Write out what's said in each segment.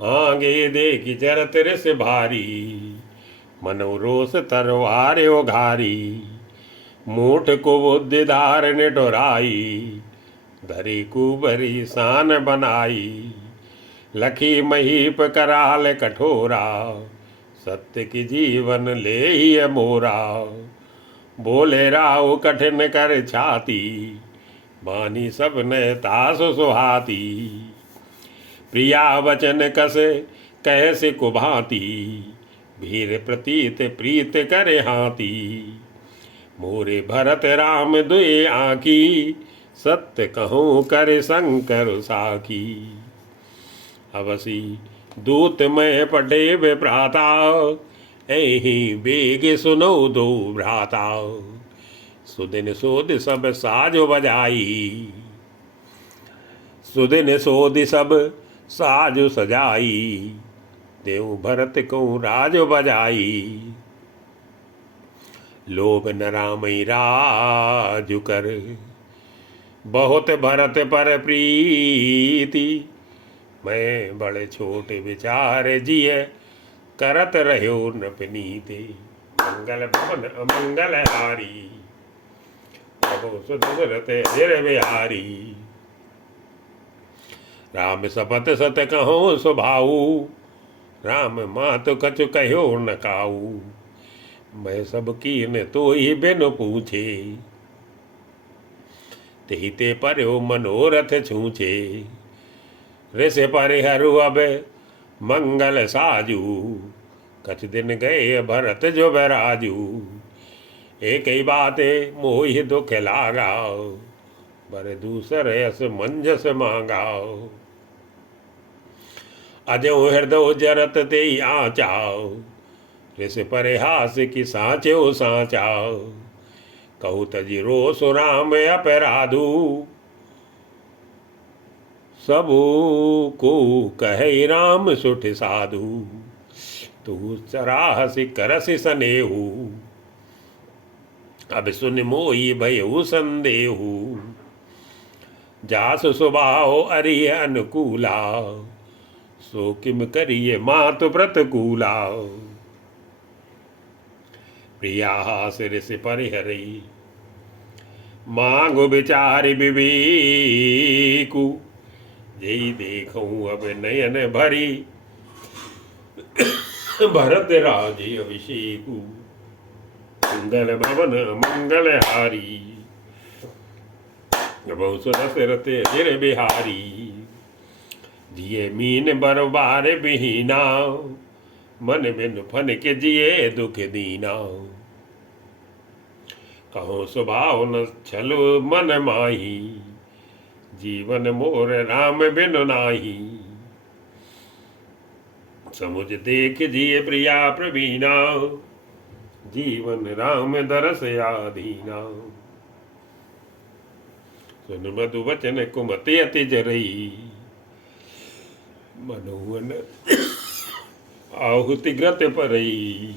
आगे देखी जरत रिस भारी, मनोरोष तरवार उघारी। मूठ को बुद्धिधार निठुराई, धरी कुबरी शान बनाई। लखी महीप कराल कठोरा, सत्य की जीवन ले ही मोरा। बोले राव कठिन कर छाती, बानी सब ने तास सुहाती। प्रिया वचन कस कैसे कुभाती, भीर प्रतीत प्रीत करे हाथी। मोरे भरत राम दुए आँखी, सत्य कहूँ कर शंकर साखी। अवसी दूत मैं पटे विप्राता, एहि बेग सुनो दो भ्राता। सुदिन सोद सब साज बजाई, सुदिन सोद सब साज सजाई। देव भरत को राज बजाई, लोभ न रामई राजु कर। बहुत भरत पर प्रीति, मैं बड़े छोटे विचार जिय। करत रहो नृपनीति, मंगल भवन अमंगल हारी। प्रभु सुदशरथ अजिर बिहारी। राम सपत सत कहो स्वभाऊ, राम मात कछु कहो न काऊ। मैं सब कीन तो ही बिन पूछे, तेहि ते पर्यो मनोरथ छूछे। ऋष परिहरु अब मंगल साजू, कछ दिन गए भरत जो बैराजू। एक ही बाते मोहि दुख लागा, बर दूसर यस मंजस मांगाओ। अजो हृदय जरत ते आचाओ, ऋष परिहास की साचो साचाओ। कहू तजी रोस राम अपराधु, सबू को कहे राम सुठ साधु। तू चराहसी करसी सनेहू, अब सुन मोही भयऊ संदेहू। जास स्वभाव अरिय अनुकूला, सो किम करिए मातु प्रतिकूला। प्रिया ऋष परिहरी, मांगो विचारि विवेकु। जई देखूं अब नयन भरी, भरत राज अभिषेकु। मंगल भवन मंगल हारी, बहु सुदशरथ अजिर बिहारी। जिये मीन बरबार बिहीना, मन बिन फन के जिये दुख दीना। कहो स्वभाव न छलो मन माही, जीवन मोर राम बिनु नाही। समुझ देख जिये प्रिया प्रवीणा, जीवन राम दरस आधीना। सुन मधु वचन कुमति अति जरई, मनोवन आहुति ग्रत परई।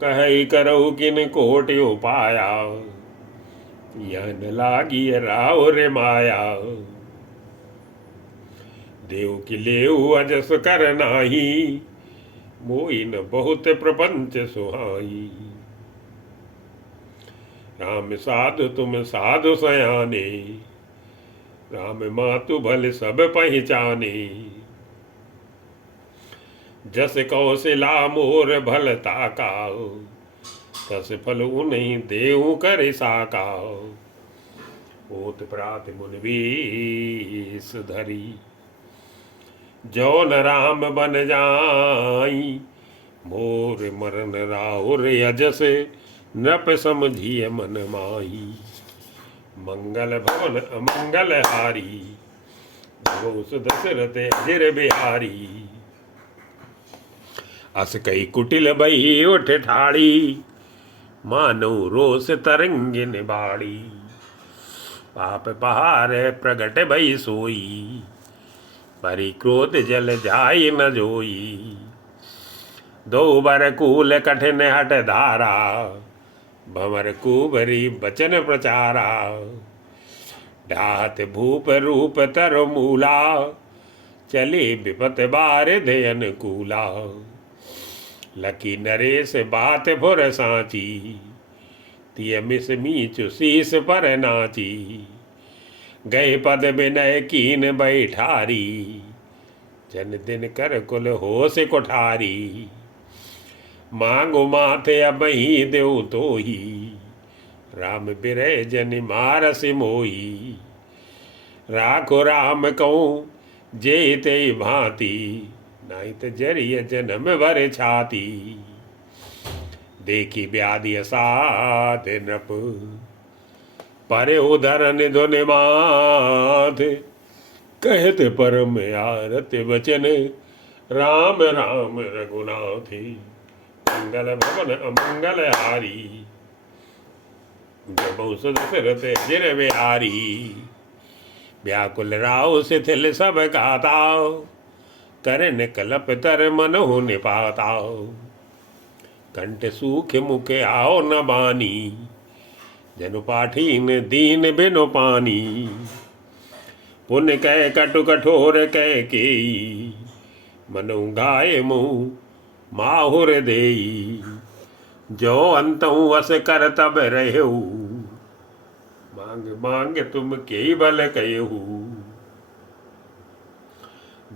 कहि करहु किन कोट उपाया, यह न लागी राव रे माया। देव की लेऊ अजस कर नाही, मोई न बहुत प्रपंच सुहाई। राम साधु तुम साधु सयाने, राम मातु भल सब पहचाने। जस कौशला मोर भल ताकाओ, तस फल उन्हीं देहु कर साकाओ। ओत प्रात मुन वेश धरी, जौन राम बन जाई। मोर मरन राहुर अजस, नृप समझिए मन माही। मंगल भवन अमंगल हारी, बहु सुदशरथ अजिर बिहारी। अस कई कुटिल बही उठ ठाड़ी, मानो रोष तरंगिन बाड़ी। पाप पहार प्रगट भई सोई, परि क्रोध जल जाय न जोई। दो बर कूल कठिन हट धारा, भंवर कुबरी बचन प्रचारा। ढात भूप रूप तर मूला, चली विपत बारिध अनुकूला। लकी नरेश बात फुर सांची, तिय मिस मीचु शीस पर नाची। गए पद विनय कीन बैठारी, जन दिन कर कुल हो से कोठारी। मांगो माथे अब ही देव तो ही, राम बिरह जन मारस मोही। राखो राम कहूँ जे ते भांति, नाहित जरिय जन्म भर छाती। देखी व्याधि असाध नप, परे उधरन धुन माथ। कहत परम आरत वचन, राम राम रघुनाथी। मंगल भवन अमंगल हारी, जबौ सुदशरथ जिर बिहारी। व्याकुल राव शिथिल सब गाताओ, करन कलप तर मनहु निपाताओ। कंठ सूख मुख आओ न बानी, जनु पाठीन दीन बिनु पानी। पुण्य कह कटु कठोर कह के, मनु गाय मुँह माहुर देई। जो अंतहु अस कर तब रहु, मांग मांग तुम के बल कहू।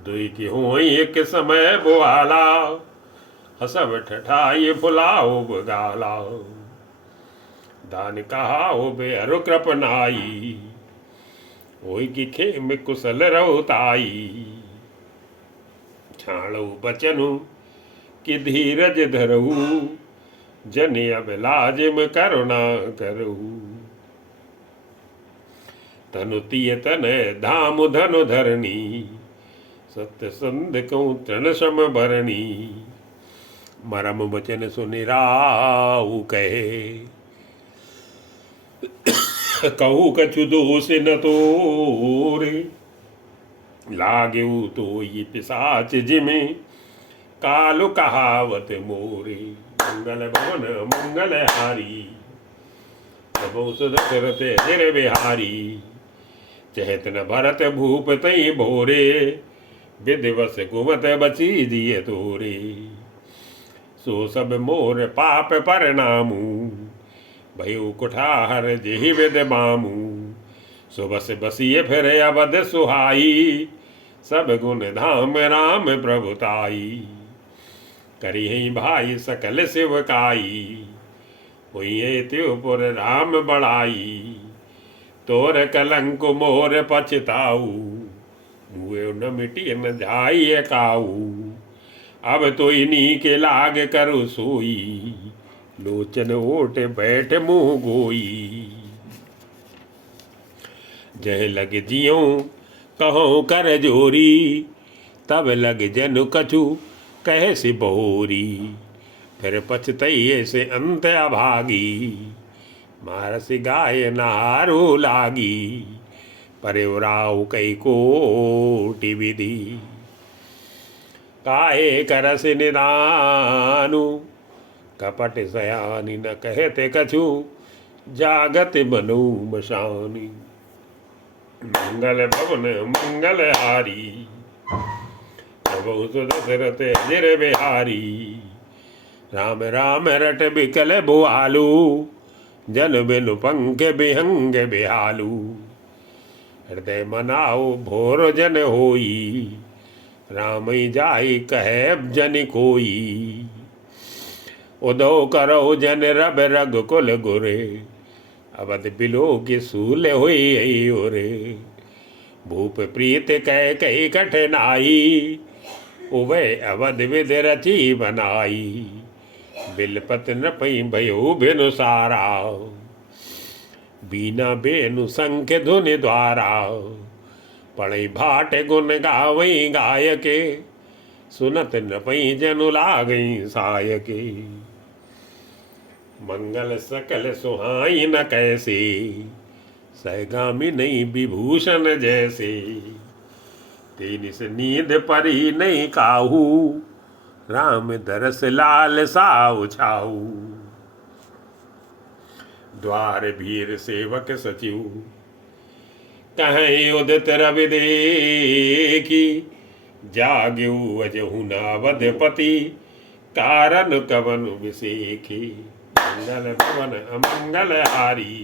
दुई की हो एक समय बुआला, हसब ठठाई फुलाओ बगाला। दान कहा हो बे अरु कृपनाई, ओई की खेम कुशल रहुताई। छाणु बचनु कि धीरज धरऊ, जन अब लाजिम करुणा करऊ। तनु तिय तन धाम धनु धरणी, सत्य संध कहूँ तृण सम भरणी। मरम वचन सुनि राउ कहे, कहू कछु दोष न तोरे। लागेऊ तो ये पिशाच जिमे, कालु कहावत मोरे। मंगल भवन मंगल हारी, प्रभु सुदशरथ जिर बिहारी। चहत न भरत भूप तई भोरे, विधिवस कुमत बची दिए तोरे। सो सब मोर पाप परनामू, भयु कुठार जेहि विद मामू। सो बस बसिए फिर अवध सुहाई, सब गुण धाम राम प्रभुताई। करी ही भाई सकल शिवकाई, हुई त्योपुर राम बड़ाई। तोर कलंक मोर पछताऊ, मुए न मिटी न जाई काऊ। अब तो इन्हीं के लाग करु सोई, लोचन ओट बैठ मुँह गोई। जह लग जियो कहो कर जोरी, तब लग जनु कछु कह से बहोरी। फिर पछतइये से अंत अभागी, मारस गाय नारू लागी। परे उराव कई कोटि विधि, काहे करस निदानु। कपट सयानी न कहते कछु, जागत बनु मशानी। मंगल भवन मंगल हारी, प्रभु सुदशरथ जिर बिहारी। राम राम रट बिकल भुआलू, जन बिनु पंख बिहंग बिहालू। हृदय मनाओ भोर जन होई, राम जाई कहे जन कोई। उदो करो जन रब रग कुल गुरे, अवध बिलो के सूल हुई ओरे। भूप प्रीत कह कही कठिनाई, उभय अवध विद रची बनाई। बिलपत न पई भयो बिनु सारा, बीना बेनु संख्य धुनि द्वारा। पढ़ई भाट गुण गावई गायके, सुनत न पई जनु लागई सायके। मंगल सकल सुहाई न कैसे, सहगामी नहीं विभूषण जैसे। तेनिस नींद परी नहीं काहू, राम दरस लाल साउ छाऊ। द्वार भीर सेवक सचिव, कहीं उदित रवि देखी। जाग्यू अजहु नावधपति कारण कवन विसेखी मंगल भवन अमंगल हारी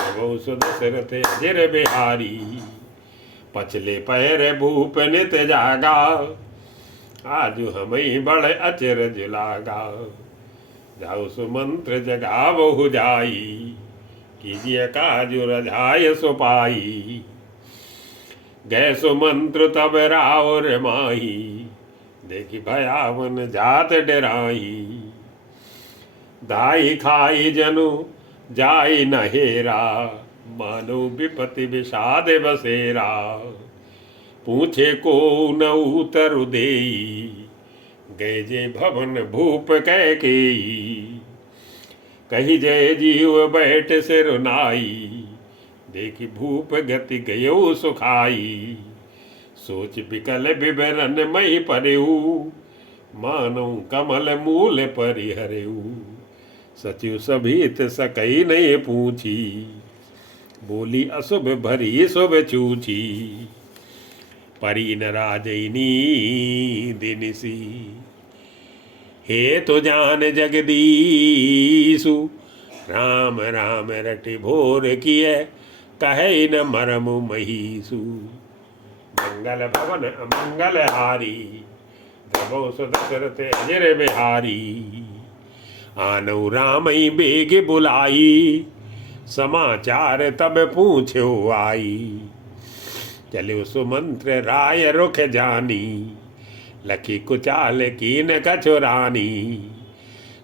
नभो सुदशरथ अजिर बिहारी पछले पैर भूप नित जागा आजु हमई बड़ अचरज लागा जाऊ सुमंत्र जगावहु जाई कीजिए काजु रजाय सुपाई गए सुमंत्र तब रावर माही देखी भयावन जात डराई दाई खाई जनु जाई नहेरा मानो विपति विषाद बसेरा पूछे को न उतर देई गए जे भवन भूप कह के कही जय जीव बैठ सिर नाई देखी भूप गति गयो सुखाई सोच बिकल बिबरन मई परेऊ मानो कमल मूल परिहरेऊ सचिव सभीत सकई नहीं पूछी बोली अशुभ भरी शुभ चूची परी न राजनी दिनसी हे तो जान जगदीशु राम राम रटि भोर किए कहे न मरम महीसु मंगल भवन अमंगल हारी प्रभो सुदशरथ अजिर बिहारी आनौ रामई बेग बुलाई समाचार तब पूछो आई चलो सुमंत्र राय रुख जानी लखी कुचाल कीन कछुरानी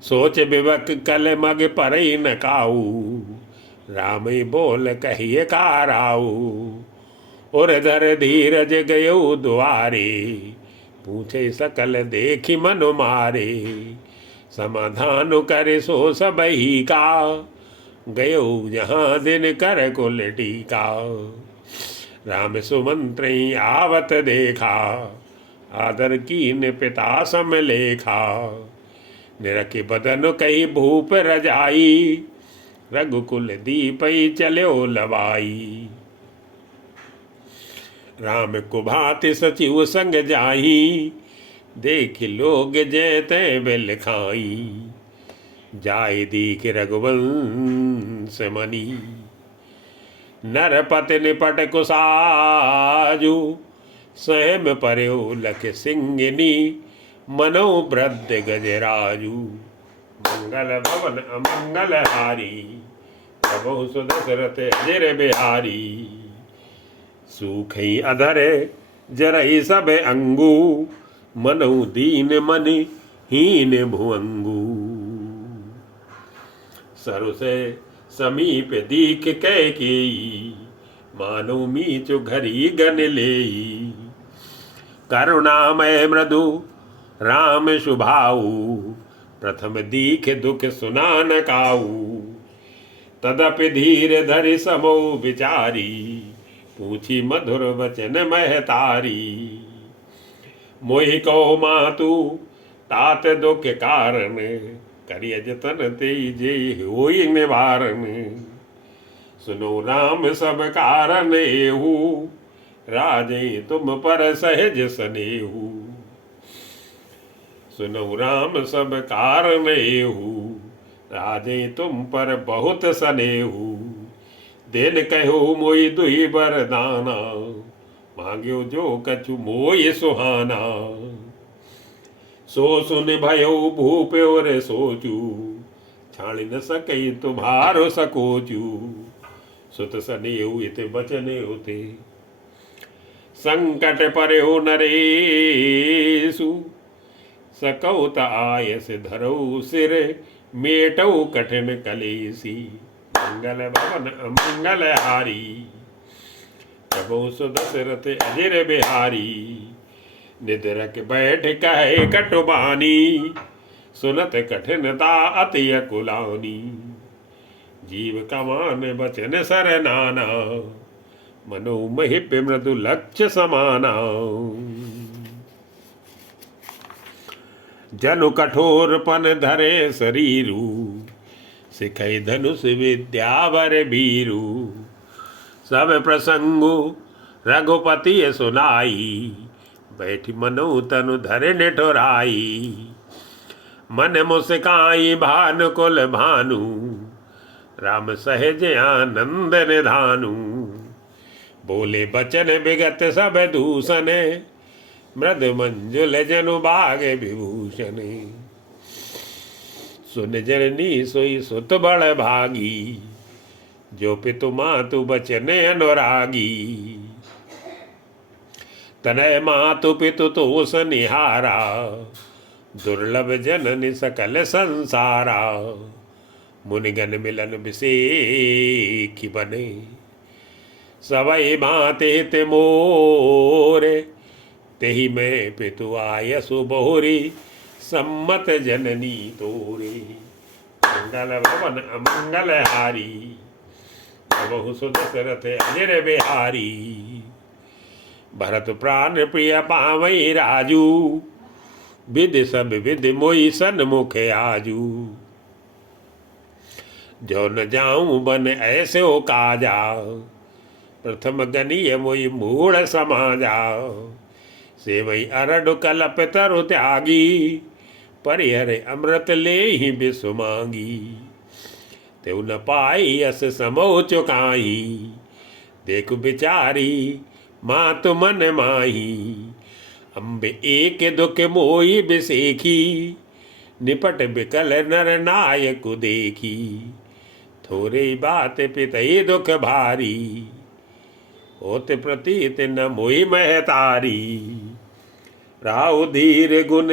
सोच विवक कल मग पर न काऊ राम बोल कहिए काराऊ और धर धीरज गयो द्वारे पूछे सकल देखी मनु मारे समाधान करे सो सबही का गयो जहाँ दिन कर कुल टीका राम सुमंत्र आवत देखा आदर कीन पिता सम लेखा निरखि बदन कही भूप रजाई रघुकुल दीपई चलो लवाई राम को भांति सचिव संग जाही देख लोग जयते बिल खाई जाय दीख रघुवंश मनी नरपति निपट कुसाजू स्वयं पर्यो लख सिंगिनी मनो वृद्ध गजराजू मंगल भवन अमंगल हारी प्रभु सुदशरथ अजिर बिहारी सूखई अधर जरई सब अंगू मनो दीन मन हीन भुअंगू सरु से समीप दीख कह के मानो मीचु घरी गन लेई करुणामय मृदु राम शुभाऊ प्रथम दीख दुख सुना न काऊ तदपि धीर धरि समो विचारी पूछी मधुर वचन महतारी मोहि कहो मातु तात दुख कारण करिय जतन तेजे होई निवारण सुनो राम सब कारण एहू राजे तुम पर सहज सनेहू सुनो राम सब कारण एहू राजे तुम पर बहुत सनेहू दिन कहो मोई दुई बरदाना मांग्यो जो कछु मोय सुहाना सो सुन भयो भूप और सोचू छाड़ न सके तुम्हारो सकोचू सुत सनेहु इत बचने होते संकट पर हो नरेशु सकौत आयस धरऊ सिर मेटऊ कठिन कलेसी मंगल भवन अमंगल हारी प्रभु सुदशरथ अजिर बिहारी निद्रक बैठ कहे कटुबानी सुनत कठिनता अति अकुलानी जीव कमान बचन सर नाना मनो महिप मृदु लक्ष्य समाना जनु कठोरपन धरे शरीरु सिखै धनुष विद्यावर बीरु सब प्रसंगु रघुपति सुनाई बैठी मनु तनु धरे निठुराई, मन मुस्काई भानु कुल भानु, राम सहज आनंद निधानु। बोले बचन विगत सब दूषण, मृद मंजुल जनु बाग विभूषण। सुन जननी सोई सुत बड़ भागी, जो पितु मातु बचन अनुरागी। तनय मातु पितु तोष निहारा, दुर्लभ जननि सकल संसारा। मुनिगण मिलन बिसेखी बने, सवै भांति हित मोरे। तेहि में पितु आयसु बहुरी, सम्मत जननी तोरे। मंगल भवन अमंगल हारी, बहु सुदशरथ अजर बिहारी। भरत प्राण प्रिय पावई राजू, विधि सब विधि मोई सन्मुख आजू। जो न जाऊं बन ऐसे हो काजा, प्रथम गनीय मोई मूढ़ समाजा। सेवई अरडु कलप तरु त्यागी, परिहर अमृत ले ही विश्व मांगी। तेउ न पाई अस समो चुकाई, देख बिचारी मातु मन माही। अम्बे एक दुख मोई बिसेखी, निपट बिकल नर नायक देखी। थोरे बात पितई दुख भारी, होत प्रतीत न मोई महतारी। राहु धीर गुण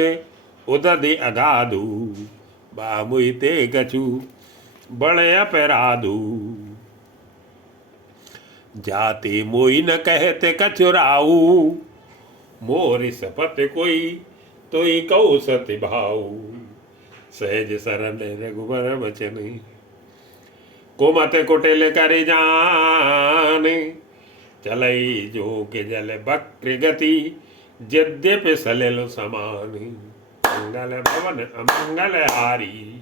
उदधि अगाधु, बामुई ते गछु बड़ अपराधु। जाते मोई न कहते कछुराऊ, मोर सपत कोई तोई कौ सति भाऊ। सहज सरल रघुबर बचन, कुमत कुटिल कर जान। चलई जोग जल बक्र गति, यद्यपि सलिल समान। मंगल भवन अमंगल हारी,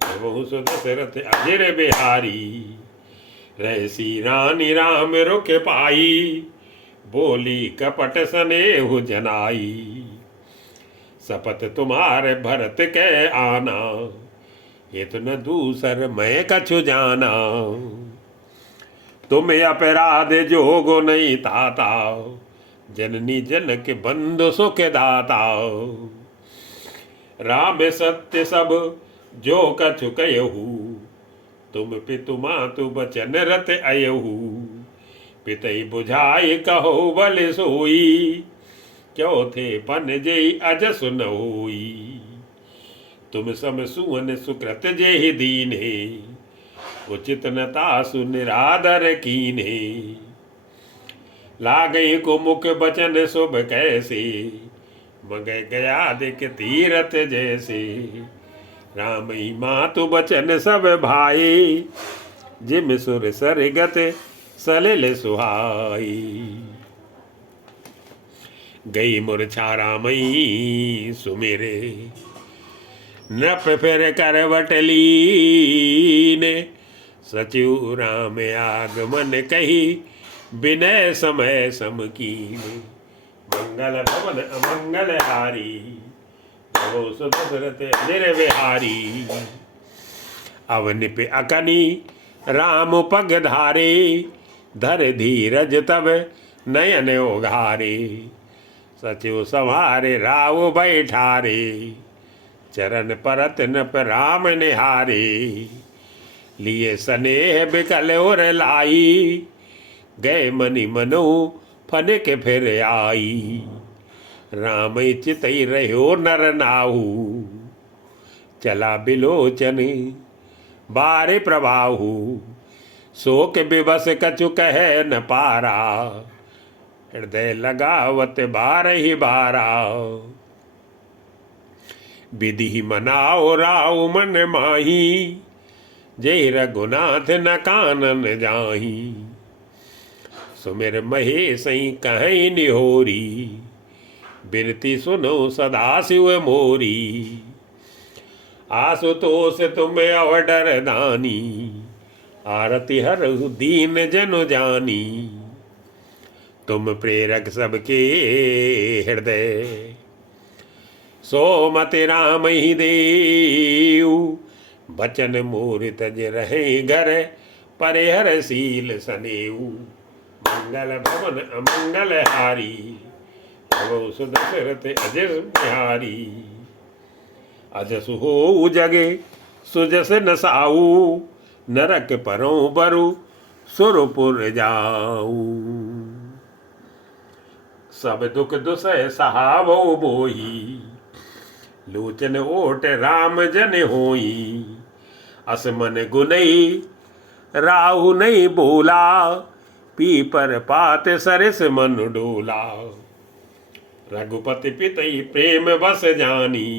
बहु सुदशरथ अजर बिहारी। रहसी रानी राम रुख पाई, बोली कपट स्नेहु जनाई। सपत तुम्हारे भरत के आना, हेतु न दूसर मैं कछु जाना। तुम अपराध जोगो नहीं ताता, जननी जनक बंधु सुख दाता। राम सत्य सब जो कछु कयहु, तुम पितु मातु बचन रत अयहु। पितई बुझाई कहो बल सोई, क्यों थे पन जय अज सुन होई। तुम सम सुवन सुकृत जेहि दीने, उचित नता सुनिरादर कीने। लागई को मुख बचन शुभ कैसे, मग गया दिक तीरथ जैसे। राम ही मातु बचन सब भाई, जिम सुर सरगत सलिल सुहाई। गई मूर्छा रामई सुमेरे, नृप फिर करवट लीने। सचिव राम आगमन कही, विनय समय समकीने। मंगल भवन अमंगल हारी, बहु सुदशरथ अजर बिहारी। अवन पे अकनी राम पग धारे, धर धीरज तब नयन ओघारे। सचिव संहारे राव बैठारे, चरण परत नप राम निहारे। लिए स्नेह बिकल और लाई, गए मनि मनु फन के फिर आई। राम चितई रहो नर नाहू, चला बिलोचन बारे प्रभाहू। शोक विवश कछु कह न पारा, हृदय लगावत बार ही बारा। विधि मनाओ राव मन माही, जय रघुनाथ न कानन जाही। सुमिर महेश कहीं निहोरी, बिरती सुनो सदा शिव मोरी। आशुतोष तुम अवडर दानी, आरती हर दीन जन जानी। तुम प्रेरक सबके हृदय। सो मत राम ही देऊ बचन मोर तज रहे घर, परिहर सील सनेऊ। मंगल भवन अमंगल हारी, भवो सुदशरथ अजस बिहारी। अजस हो जगे सुजस नसाऊ, नरक परों बरु सुरपुर जाऊ। सब दुख दुसह सहावो बोही, लोचन ओट राम जन होई। अस मन गुनई राहु नहीं बोला, पीपर पात सरस मन डोला। रघुपति पितई प्रेम बस जानी,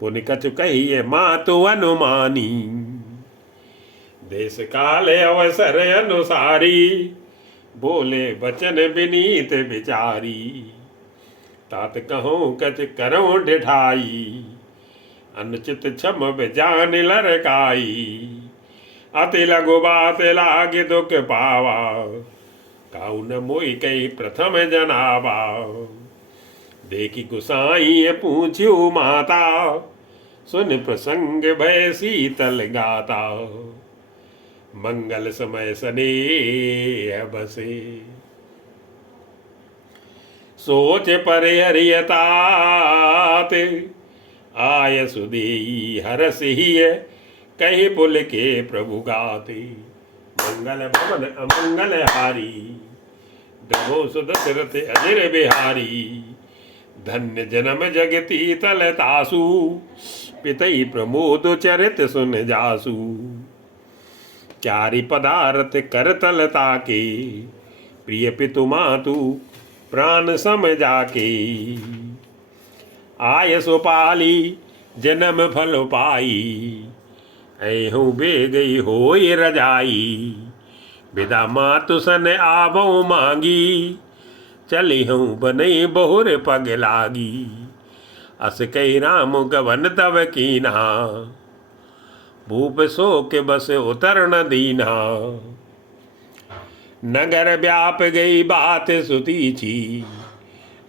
पुनि कछु कहिए मातु अनुमानी। देश काल अवसर अनुसारी, बोले बचन विनीत बिचारी। तात कहूँ कछ करूँ ढिठाई, अनुचित क्षम जान लरकाई। अति लघु बात लागे दुख पावा, काऊ न मोई कई प्रथम जनावा। देखी गुसाई पूछ्यू माता, सुन प्रसंग भय शीतल गाता। मंगल समय स्नेह बसे, सोच परिहरियतात। आय सुदेई हरस हिय, कही पुल के प्रभु गाते। मंगल भवन अमंगल हारी, गवो सुदशरथ अजर बिहारी। धन्य जन्म जगती तल तासु, पितई प्रमोद चरित सुन जासु। चारि पदार्थ कर तल ताके, प्रिय पितु मातु प्राण सम जाके। आय सुपाली जन्म फल पाई, ऐहूँ बे गई होई रजाई। विदा मातु सन आवो मांगी, चली हूँ बनई बहुर पग लागी। अस कही राम गवन तव कीना, भूप सो के बस उतर न दीना। नगर व्याप गई बात सुतीची,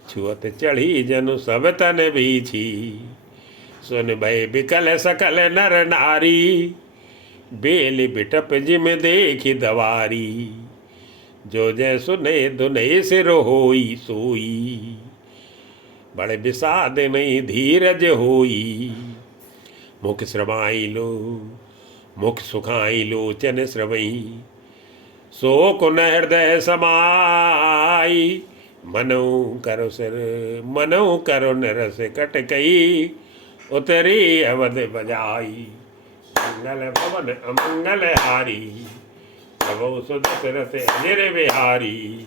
छुअत चढ़ी जनु सब तन बीछी। सुन भय बिकल सकल नर नारी, बेल बिटप जिम देखी दवारी। जो जय सुने दुने सिर होई सोई, बड़े विषाद नहीं धीरज होई। मुख श्रवाई लो मुख सुखाई लोचन श्रवई, सो को न हृदय समाई। मनो करो सिर मनो करो नरस कट कई, उतरी अवध बजाई। मंगल भवन अमंगल हारी, भवो सुदशरथ अजर बिहारी।